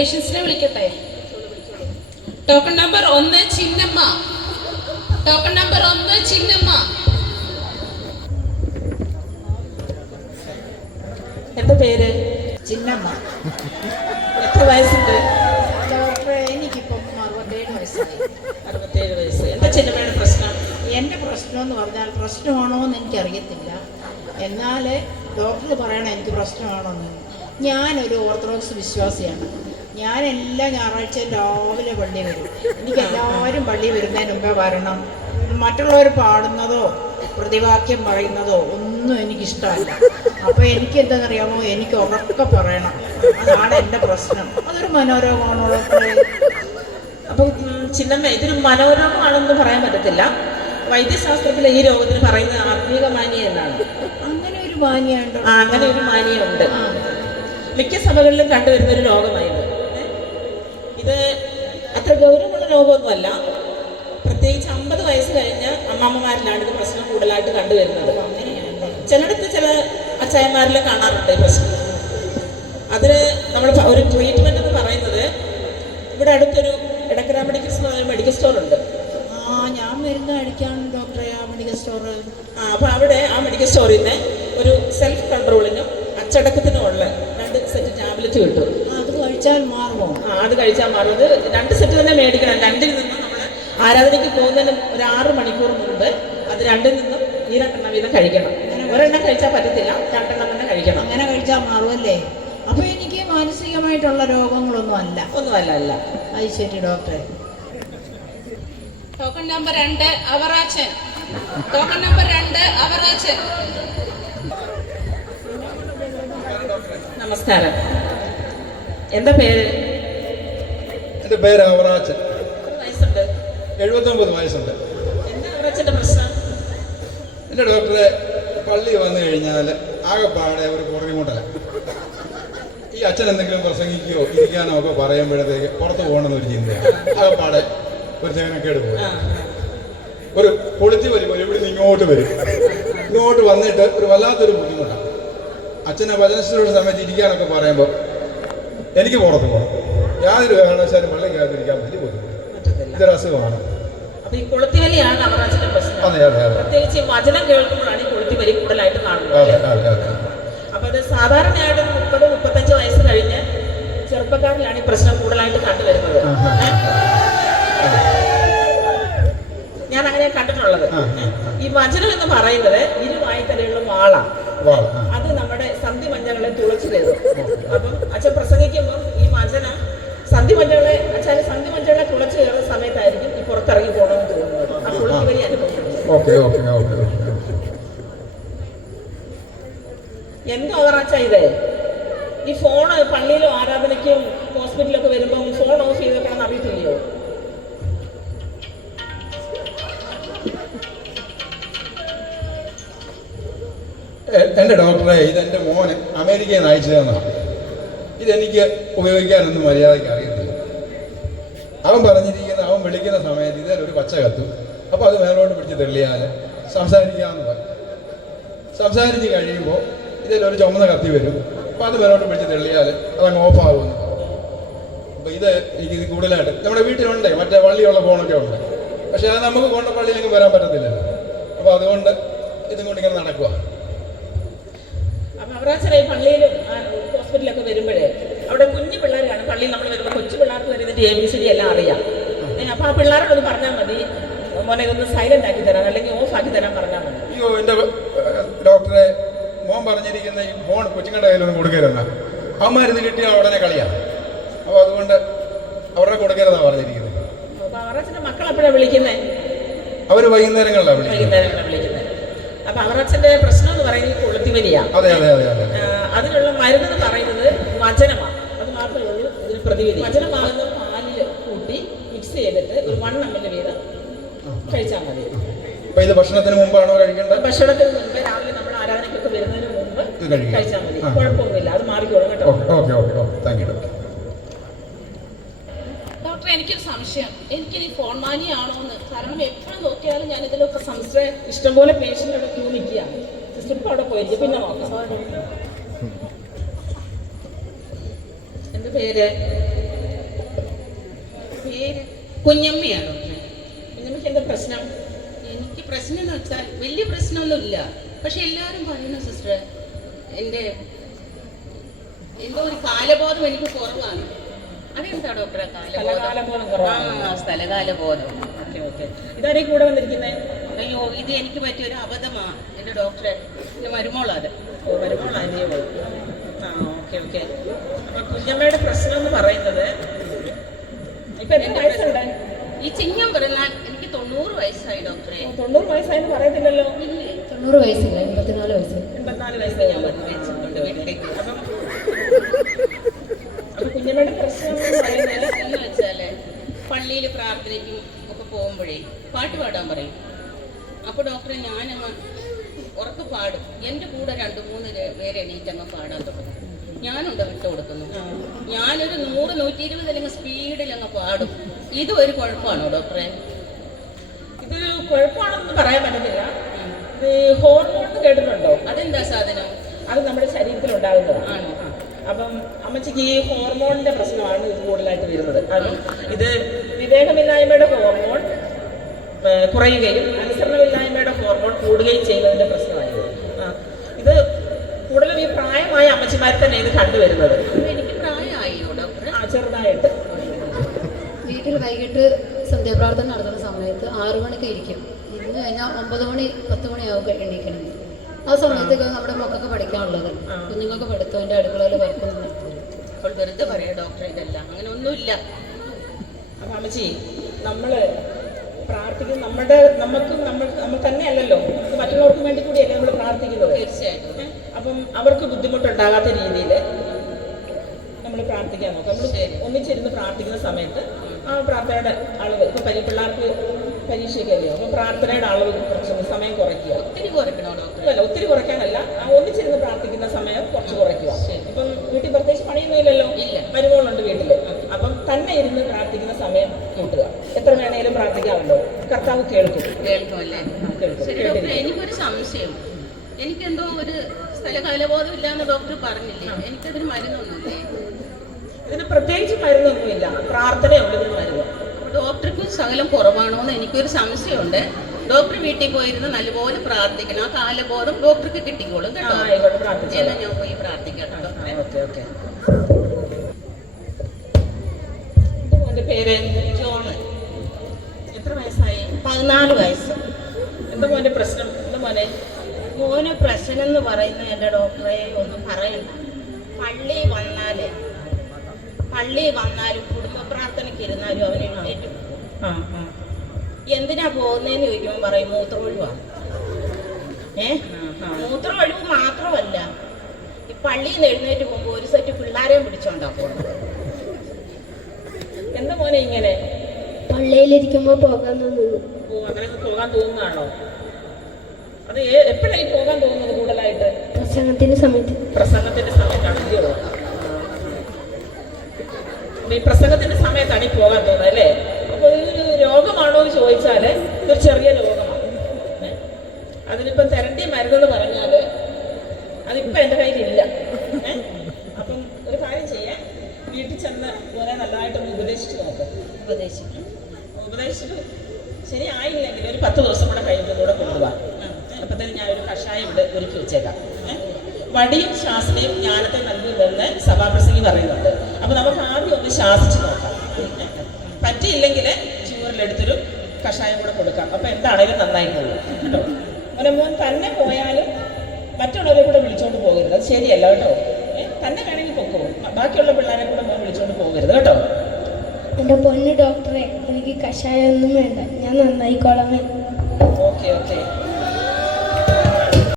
പേഷ്യൻസിനെ വിളിക്കട്ടെ. Token number 1 Chinnamma. Token number 1 Chinnamma. എന്താ പേര്? ചിന്നമ്മ. എത്ര വയസ്സുണ്ട്? ഡോക്ടറെ, എനിക്കിപ്പം 67 വയസ്സായി. 67 വയസ്സ്. എന്താ ചിന്നമ്മയുടെ പ്രശ്നം? എൻ്റെ പ്രശ്നം എന്ന് പറഞ്ഞാൽ പ്രശ്നമാണോ എന്ന് എനിക്കറിയത്തില്ല. എന്നാൽ ഡോക്ടർ പറയണം എനിക്ക് പ്രശ്നമാണോ എന്ന്. ഞാനൊരു ഓർത്തഡോക്സ് വിശ്വാസിയാണ്. ഞാൻ എല്ലാ ഞായറാഴ്ചയും രാവിലെ പള്ളി വരും. എനിക്ക് എല്ലാവരും പള്ളി വരുന്നതിന് മുമ്പേ വരണം. മറ്റുള്ളവർ പാടുന്നതോ പ്രതിവാക്യം പറയുന്നതോ ഒന്നും എനിക്കിഷ്ടമല്ല. അപ്പോൾ എനിക്ക് എന്താണെന്നറിയാമോ, എനിക്ക് ഉറക്കെ പറയണം. അതാണ് എൻ്റെ പ്രശ്നം. അതൊരു മനോരോഗമാണോ ഡോക്ടറെ? അപ്പം ചിന്നമ്മ, ഇതൊരു മനോരോഗമാണെന്ന് പറയാൻ പറ്റത്തില്ല. വൈദ്യശാസ്ത്രത്തിൽ ഈ രോഗത്തിന് പറയുന്നത് ആത്മീക മാനിയ എന്നാണ്. അങ്ങനെ ഒരു മാനിയുണ്ടോ? അങ്ങനെ ഒരു മാനിയ ഉണ്ട്. മിക്ക സഭകളിലും കണ്ടുവരുന്ന ഒരു രോഗമായത്. ഇത് അത്ര ഗൗരവമുള്ള രോഗമൊന്നുമല്ല. പ്രത്യേകിച്ച് 50 വയസ്സ് കഴിഞ്ഞ അമ്മമ്മമാരിലാണ് ഇത് പ്രശ്നം കൂടുതലായിട്ട് കണ്ടുവരുന്നത്. ചിലയിടത്ത് ചില അച്ചായന്മാരിലും കാണാറുണ്ട് ഈ പ്രശ്നം. അതിന് നമ്മൾ ഒരു ട്രീറ്റ്മെന്റ് എന്ന് പറയുന്നത്, ഇവിടെ അടുത്തൊരു എടക്കര മെഡിക്കൽ സ്റ്റോർ ഉണ്ട്. ഞാൻ മരുന്ന് അടിക്കാൻ ഡോക്ടറെ ആ മെഡിക്കൽ സ്റ്റോർ. അപ്പോൾ അവിടെ ആ മെഡിക്കൽ സ്റ്റോറിൽ നിന്ന് ഒരു സെൽഫ് കൺട്രോളിനും അച്ചടക്കത്തിനും ഉള്ള 2 സെറ്റ് ടാബ്ലറ്റ് കിട്ടും. അത് കഴിച്ചാൽ മാറുമോ? അത് കഴിച്ചാൽ മാറും. അത് 2 സെറ്റ് തന്നെ മേടിക്കണം. 2-ൽ നിന്നും നമ്മൾ ആരാധനയ്ക്ക് പോകുന്നതിന് ഒരു 6 മണിക്കൂർ മുൻപ് അത് 2-ൽ നിന്നും ഈ 2 വീതം കഴിക്കണം. ഒരെണ്ണം കഴിച്ചാൽ പറ്റത്തില്ല, 2 തന്നെ കഴിക്കണം. അങ്ങനെ കഴിച്ചാൽ മാറുമല്ലേ? അപ്പോൾ എനിക്ക് മാനസികമായിട്ടുള്ള രോഗങ്ങളൊന്നും അല്ല. അല്ല. അത് ശരി ഡോക്ടറെ. Token number 2 Avarachan. Token number 2 Avarachan. നമസ്കാരം. എന്താ പേര്? എൻ്റെ പേര് അവറാച്ചൻ. എത്ര വയസ്സുണ്ട്? 79 വയസ്സുണ്ട്. എന്താ അവറാച്ചൻ്റെ പ്രശ്നം? എൻ്റെ ഡോക്ടറെ, പള്ളി വന്നു കഴിഞ്ഞാൽ ആകെപ്പാടെ ഒരു പുറകിമുട്ടല. ഈ അച്ഛൻ എന്തെങ്കിലും പ്രസംഗിക്കുകയോ ഇരിക്കാനോ ഒക്കെ പറയുമ്പോഴത്തേക്ക് പുറത്ത് പോകണമെന്നൊരു ചിന്തയാണ്. ആകെപ്പാടെ ഒരു ചേനക്കേട് പോകും. ഒരു പൊളിച്ച് വരും, ഇവിടെ നിന്ന് ഇങ്ങോട്ട് വരും. ഇങ്ങോട്ട് വന്നിട്ട് ഒരു വല്ലാത്തൊരു ബുദ്ധിമുട്ടാണ്. അച്ഛനെ വചനത്തിലുള്ള സമയത്ത് ഇരിക്കാനൊക്കെ പറയുമ്പോൾ എനിക്ക് പുറത്ത് പോകണം. യാതൊരു കാരണവശാലും പള്ളിക്കകത്തിരിക്കാൻ വലിയ ബുദ്ധിമുട്ട്. ഇതൊരു അസുഖമാണ്. അപ്പൊ ഈ കൊളുത്തിവലിയാണ് അവറാച്ചന്റെ പ്രശ്നം. അതെ. പ്രത്യേകിച്ച് ഈ വചനം കേൾക്കുമ്പോഴാണ് ഈ കൊളുത്തിവലി കൂടുതലായിട്ട് കാണുന്നത്. അപ്പൊ അത് സാധാരണയായിട്ട് 30-35 വയസ്സ് കഴിഞ്ഞ് ചെറുപ്പക്കാരിലാണ് ഈ പ്രശ്നം കൂടുതലായിട്ട് കണ്ടുവരുന്നത്. ഞാൻ അങ്ങനെ കണ്ടിട്ടുള്ളത്. ഈ വചനം എന്ന് പറയുന്നത് ഇരുവായ്ത്തലയുള്ള വാളാണ്. അത് നമ്മുടെ സന്ധി മഞ്ചകളെ തുളച്ചു കയറും. അപ്പം അച്ഛൻ പ്രസംഗിക്കുമ്പോൾ ഈ വചനം സന്ധി മഞ്ചകളെ തുളച്ചു കയറുന്ന സമയത്തായിരിക്കും ഈ പുറത്തിറങ്ങി പോകണമെന്ന് തോന്നുന്നത്. ആ കുളിവരി അനുഭവപ്പെടുന്നത്. എന്തോ അവറാച്ച ഇത്? ഈ ഫോണ് പള്ളിയിലും ആരാധനയ്ക്കും ഹോസ്പിറ്റലൊക്കെ വരുമ്പോൾ ഫോൺ ഓഫ് ചെയ്ത് വെക്കണമെന്ന് അറിയത്തില്ലയോ? എൻ്റെ ഡോക്ടറെ, ഇതെൻ്റെ മോന് അമേരിക്കയിൽ നിന്ന് അയച്ചു തന്നതാണ്. ഇതെനിക്ക് ഉപയോഗിക്കാനൊന്നും മര്യാദയ്ക്ക് അറിയത്തില്ല. അവൻ പറഞ്ഞിരിക്കുന്ന, അവൻ വിളിക്കുന്ന സമയത്ത് ഇതിലൊരു പച്ച കത്തും. അപ്പോൾ അത് മേലോട്ട് പിടിച്ച് തെള്ളിയാൽ സംസാരിക്കാമെന്ന് പറയും. സംസാരിച്ച് കഴിയുമ്പോൾ ഇതിലൊരു ചുമന്ന കത്തി വരും. അപ്പോൾ അത് മേലോട്ട് പിടിച്ച് തെള്ളിയാൽ അതങ്ങ് ഓഫാകുമെന്ന് പറയും. അപ്പോൾ ഇത് എനിക്ക് കൂടുതലായിട്ട് നമ്മുടെ വീട്ടിലുണ്ട്, മറ്റേ പള്ളിയുള്ള ഫോണൊക്കെ ഉണ്ട്. പക്ഷേ അത് നമുക്ക് കൊണ്ട് പള്ളിയിലേക്ക് വരാൻ പറ്റത്തില്ലല്ലോ. അപ്പോൾ അതുകൊണ്ട് ഇതും കൊണ്ട് ഇങ്ങനെ നടക്കുക. അപ്പൊ അവറാച്ചനെ ഈ പള്ളിയിലും ഹോസ്പിറ്റലൊക്കെ വരുമ്പോഴേ അവിടെ കുഞ്ഞു പിള്ളേരാണ്. പള്ളിയിൽ നമ്മൾ വരുമ്പോൾ കൊച്ചു പിള്ളേർക്ക് വരെ ഇതിന്റെ ABCD എല്ലാം അറിയാം. അപ്പൊ ആ പിള്ളേരോടൊന്ന് പറഞ്ഞാൽ മതി, മോനെ ഇതൊന്ന് സൈലന്റ് ആക്കി തരാൻ അല്ലെങ്കിൽ ഓഫ് ആക്കി തരാൻ പറഞ്ഞാൽ മതി. അയ്യോ, എൻ്റെ ഡോക്ടറെ, മോൻ പറഞ്ഞിരിക്കുന്ന ഈ ഫോൺ കൊച്ചുങ്ങളുടെ കയ്യിലൊന്നും കൊടുക്കരുതെന്നാ. അമ്മമാരിത് കിട്ടിയാൽ ഉടനെ കളിയാണ്. അപ്പോൾ അതുകൊണ്ട് അവരുടെ കൊടുക്കരുതെന്നാണ് പറഞ്ഞിരിക്കുന്നത്. അപ്പൊ അവറാച്ചന്റെ മക്കൾ എപ്പോഴാണ് വിളിക്കുന്നത്? അവർ വൈകുന്നേരങ്ങളിലാണ് വിളിക്കുന്നത്. അപ്പൊ അവറാച്ചന്റെ പ്രശ്നം എന്ന് പറയുന്നത് കൊളുത്തിവലിയാണ്. അതെ. അതിനുള്ള മരുന്ന് പറയുന്നത് വചനമാണ്. അത് മാത്രമേ ഉള്ളൂ ഇതിന് പ്രതിവിധി. വചനമാകുന്ന പാലിൽ കൂട്ടി മിക്സ് ചെയ്തിട്ട് ഒരു 1 ml വീതം കഴിച്ചാൽ മതി. അപ്പൊ ഇത് ഭക്ഷണത്തിന് മുമ്പാണോ കഴിക്കേണ്ടത്? ഭക്ഷണത്തിന് മുമ്പ്, രാവിലെ നമ്മൾ ആരാധനയ്ക്കൊക്കെ വരുന്നതിന് മുമ്പ് കഴിച്ചാൽ മതി. കുഴപ്പമൊന്നുമില്ല, അത് മാറിക്കോളും കേട്ടോ. Thank you doctor. ഡോക്ടറെ, എനിക്കൊരു സംശയം. എനിക്കിനി ഫോൺ മാനിയാണോ എന്ന്. കാരണം എപ്പോഴും നോക്കിയാലും ഞാൻ ഇതിലൊക്കെ സംശയം. ഇഷ്ടംപോലെ പേഷ്യൻ്റ് അവിടെ ക്യൂ നിൽക്കുകയാണ്. സിസ്റ്റർ ഇപ്പോൾ അവിടെ പോയിരിക്കും, പിന്നെ നോക്കാം. എന്ത് പേര്? പേര് കുഞ്ഞമ്മയാണ് ഡോക്ടറെ. കുഞ്ഞമ്മയ്ക്ക് എന്താ പ്രശ്നം? എനിക്ക് പ്രശ്നം എന്ന് വെച്ചാൽ വലിയ പ്രശ്നമൊന്നുമില്ല. പക്ഷെ എല്ലാവരും പറയുന്നു സിസ്റ്റർ, എൻ്റെ എന്തോ ഒരു കാലബോധം എനിക്ക് കുറവാണ്. അതെന്താ ഡോക്ടറെ സ്ഥലകാലബോധം കുറവാണ്? സ്ഥലകാലബോധം. Okay okay. ഇതാരേ കൂടെ വന്നിരിക്കുന്നത്? അയ്യോ, ഇത് എനിക്ക് പറ്റിയൊരു അബദ്ധമാണ് എൻ്റെ ഡോക്ടറെ. എൻ്റെ മരുമോളത്. ഓ, വരുമ്പോൾ അന്യ പോയി. ആ, ഓക്കെ ഓക്കെ. അപ്പൊ കുഞ്ഞമ്മയുടെ പ്രശ്നം എന്ന് പറയുന്നത് ഇപ്പൊ എത്ര വയസ്സുണ്ട്? ഈ ചിങ്ങം പറഞ്ഞാൽ എനിക്ക് 90 വയസ്സായി ഡോക്ടറെ. 90 വയസ്സായെന്ന് പറയത്തില്ലല്ലോ. ഇല്ലേ? 90 വയസ്സില്ല, 84 വയസ്സ്. 84 വയസ്സ് ഞാൻ വെച്ചിട്ടുണ്ട് വീട്ടിലേക്ക്. അപ്പൊ കുഞ്ഞമ്മയുടെ പ്രശ്നം എന്ന് പറയുന്നത് എന്ന് വെച്ചാല് പള്ളിയിൽ പ്രാർത്ഥനയ്ക്കും ഒക്കെ പോകുമ്പോഴേ പാട്ട് പാടാൻ പറയും. അപ്പൊ ഡോക്ടറെ ഞാനങ്ങ് ഉറക്കെ പാടും. എൻ്റെ കൂടെ 2-3 പേര് എണീറ്റങ്ങ് പാടാൻ തുടങ്ങും. ഞാനുണ്ട് വിട്ടു കൊടുക്കുന്നു. ഞാനൊരു 100-120 അല്ലെങ്കിൽ സ്പീഡിൽ അങ്ങ് പാടും. ഇത് ഒരു കുഴപ്പമാണോ ഡോക്ടറെ? ഇതൊരു കുഴപ്പമാണെന്ന് പറയാൻ പറ്റത്തില്ല. ഇത് ഹോർമോൺ കേട്ടിട്ടുണ്ടോ? അതെന്താ സാധനം? അത് നമ്മുടെ ശരീരത്തിൽ ഉണ്ടാകുന്നതാണ്. ആണോ? അപ്പം അമ്മച്ചിക്ക് ഈ ഹോർമോണിന്റെ പ്രശ്നമാണ് ഇത് കൂടുതലായിട്ട് വരുന്നത്. കാരണം ഇത് വിവേകമില്ലായ്മയുടെ ഹോർമോൺ കുറയുകയും അനുസരണമില്ലായ്മയുടെ ഹോർമോൺ കൂടുകയും ചെയ്യുന്നതിന്റെ പ്രശ്നമായത്. ഇത് കൂടുതലും ഈ പ്രായമായ അമ്മച്ചിമാരെ തന്നെ ഇത് കണ്ടുവരുന്നത്. എനിക്ക് പ്രായമായോ ഡോക്ടറെ? ചെറുതായിട്ട് വീട്ടിൽ വൈകിട്ട് സന്ധ്യാപ്രാർത്ഥന നടത്തുന്ന സമയത്ത് 6 മണിക്ക് ഇരിക്കും. ഇരുന്ന് കഴിഞ്ഞാൽ 9 മണി 10 മണിയാവും എണീക്കണമെങ്കിൽ. ആ സമയത്തൊക്കെ നമ്മുടെ മക്കൾക്ക് പഠിക്കാനുള്ളത്, കുഞ്ഞുങ്ങൾക്ക് പഠിത്തം, അടുക്കളയിൽ വർക്കൊന്നും നടത്തില്ല. അപ്പോൾ വെറുതെ പറയാം ഡോക്ടറെ, ഇതെല്ലാം അങ്ങനെ ഒന്നുമില്ല. അപ്പൊ അമ്മച്ചി, നമ്മള് പ്രാർത്ഥിക്കുന്നത് നമ്മൾ തന്നെയല്ലല്ലോ, നമുക്ക് മറ്റുള്ളവർക്കും വേണ്ടി കൂടിയല്ലേ നമ്മൾ പ്രാർത്ഥിക്കുന്നത്. തീർച്ചയായിട്ടും. അപ്പം അവർക്ക് ബുദ്ധിമുട്ടുണ്ടാകാത്ത രീതിയിൽ നമ്മൾ പ്രാർത്ഥിക്കാൻ നോക്കാം. നമ്മൾ ഒന്നിച്ചിരുന്ന് പ്രാർത്ഥിക്കുന്ന സമയത്ത് ആ പ്രാർത്ഥനയുടെ അളവ്, ഇപ്പൊ പിള്ളേർക്ക് പരീക്ഷയ്ക്കല്ലയോ, അപ്പം പ്രാർത്ഥനയുടെ അളവ് കുറച്ച് സമയം കുറയ്ക്കുക. ഒത്തിരി കുറയ്ക്കണോ ഡോക്ടർ? അല്ല, ഒത്തിരി കുറയ്ക്കാനല്ല, ആ ഒന്നിച്ചിരുന്ന് പ്രാർത്ഥിക്കുന്ന സമയം കുറച്ച് കുറയ്ക്കുക. ഇപ്പം വീട്ടിൽ പ്രത്യേകിച്ച് പണിയൊന്നുമില്ലല്ലോ, ഇല്ല, മരുമകളുണ്ട് വീട്ടില്. അപ്പം തന്നെ ഇരുന്ന് പ്രാർത്ഥിക്കുന്ന സമയം കൂട്ടുക. എത്ര വേണേലും പ്രാർത്ഥിക്കാമല്ലോ, കർത്താവ് കേൾക്കും. കേൾക്കുമല്ലേ? ശരി ഡോക്ടർ, എനിക്കൊരു സംശയം. എനിക്കെന്തോ ഒരു സ്ഥലകാലബോധം ഇല്ലാന്ന് ഡോക്ടർ പറഞ്ഞില്ലേ? എനിക്കതിന് മരുന്നൊന്നുമില്ലേ? ഇതിന് പ്രത്യേകിച്ച് മരുന്നൊന്നുമില്ല, പ്രാർത്ഥനയുള്ളൂ ഇതിന് മരുന്ന്. ഡോക്ടർക്ക് ശകലം കുറവാണോ എന്ന് എനിക്കൊരു സംശയമുണ്ട്. ഡോക്ടർ വീട്ടിൽ പോയിരുന്ന് നല്ലപോലെ പ്രാർത്ഥിക്കണം. ആ കാലബോധം ഡോക്ടർക്ക് കിട്ടിക്കോളും കേട്ടോ. എന്നാ ഞാൻ പോയി പ്രാർത്ഥിക്കാം ഡോക്ടറെ. Okay okay. എന്റെ പേര് ജോണ്. എത്ര വയസ്സായി? 14 വയസ്സ്. എന്താ മോന്റെ പ്രശ്നം? എന്താ മോനെ? മോന് പ്രശ്നം എന്ന് പറയുന്നത് എൻ്റെ ഡോക്ടറെ ഒന്നും പറയണ്ട. പള്ളി വന്നാലും കുടുംബ പ്രാർത്ഥനയ്ക്ക് ഇരുന്നാലും അവന് എഴുന്നേറ്റ് എന്തിനാ പോകുന്നതെന്ന് ചോദിക്കുമ്പോൾ പറയും മൂത്രമൊഴിവാണ്. മൂത്രമൊഴിവ് മാത്രമല്ല, ഈ പള്ളിയിൽ നിന്ന് എഴുന്നേറ്റ് പോകുമ്പോൾ ഒരു സെറ്റ് പിള്ളേരെയും പിടിച്ചോണ്ടാ പോകുന്നത്. എന്താ മോനെ ഇങ്ങനെ? പള്ളിയിലിരിക്കുമ്പോൾ പോകാൻ തോന്നുന്നു. ഓ, അങ്ങനെ പോകാൻ തോന്നുന്നതാണോ? അത് എപ്പോഴായി പോകാൻ തോന്നുന്നത് കൂടുതലായിട്ട്? പ്രസംഗത്തിന്റെ സമയത്താണ്. ഇല്ലയോ? ഈ പ്രസംഗത്തിന്റെ സമയത്താണ് ഈ പോകാൻ തോന്നുന്നത് അല്ലേ? അപ്പൊ ഇതൊരു രോഗമാണോ എന്ന് ചോദിച്ചാല് ഇതൊരു ചെറിയ രോഗമാണ്. അതിനിപ്പം തരണ്ടിയ മരുന്നെന്ന് പറഞ്ഞാല് അതിപ്പോ എന്റെ കയ്യിലില്ല. അപ്പം ഒരു കാര്യം ചെയ്യാൻ, വീട്ടിൽ ചെന്ന് മോനെ നല്ലതായിട്ടൊന്ന് ഉപദേശിച്ച് നോക്ക്. ഉപദേശിച്ചിട്ട് ശരിയായില്ലെങ്കിൽ ഒരു 10 ദിവസം കൂടെ കഴിയുമ്പോൾ കൂടെ കൊണ്ടുപോകാം. അപ്പൊ തന്നെ ഞാനൊരു കഷായം ഇവിടെ ഒരുക്കി വെച്ചേക്കാം. വടിയും ശാസനയും ജ്ഞാനത്തെ നൽകുമെന്ന് സഭാപ്രസംഗി പറയുന്നുണ്ട്. അപ്പൊ നമുക്ക് ആദ്യം ഒന്ന് ശാസിച്ച് നോക്കാം. പറ്റിയില്ലെങ്കിൽ ചൂരിലെടുത്തൊരു കഷായം കൂടെ കൊടുക്കാം. അപ്പൊ എന്താണേലും നന്നായി പോകും കേട്ടോ. അങ്ങനെ മോൻ തന്നെ പോയാലും മറ്റുള്ളവരെ കൂടെ വിളിച്ചോണ്ട് പോകരുത്, അത് ശരിയല്ല കേട്ടോ. തന്നെ വേണമെങ്കിൽ പൊക്കോ, ബാക്കിയുള്ള പിള്ളേരെ കൂടെ മോൻ വിളിച്ചോണ്ട് പോകരുത് കേട്ടോ. എൻ്റെ പൊന്ന് ഡോക്ടറെ, എനിക്ക് കഷായമൊന്നും വേണ്ട, ഞാൻ നന്നായിക്കോളാം. Okay okay.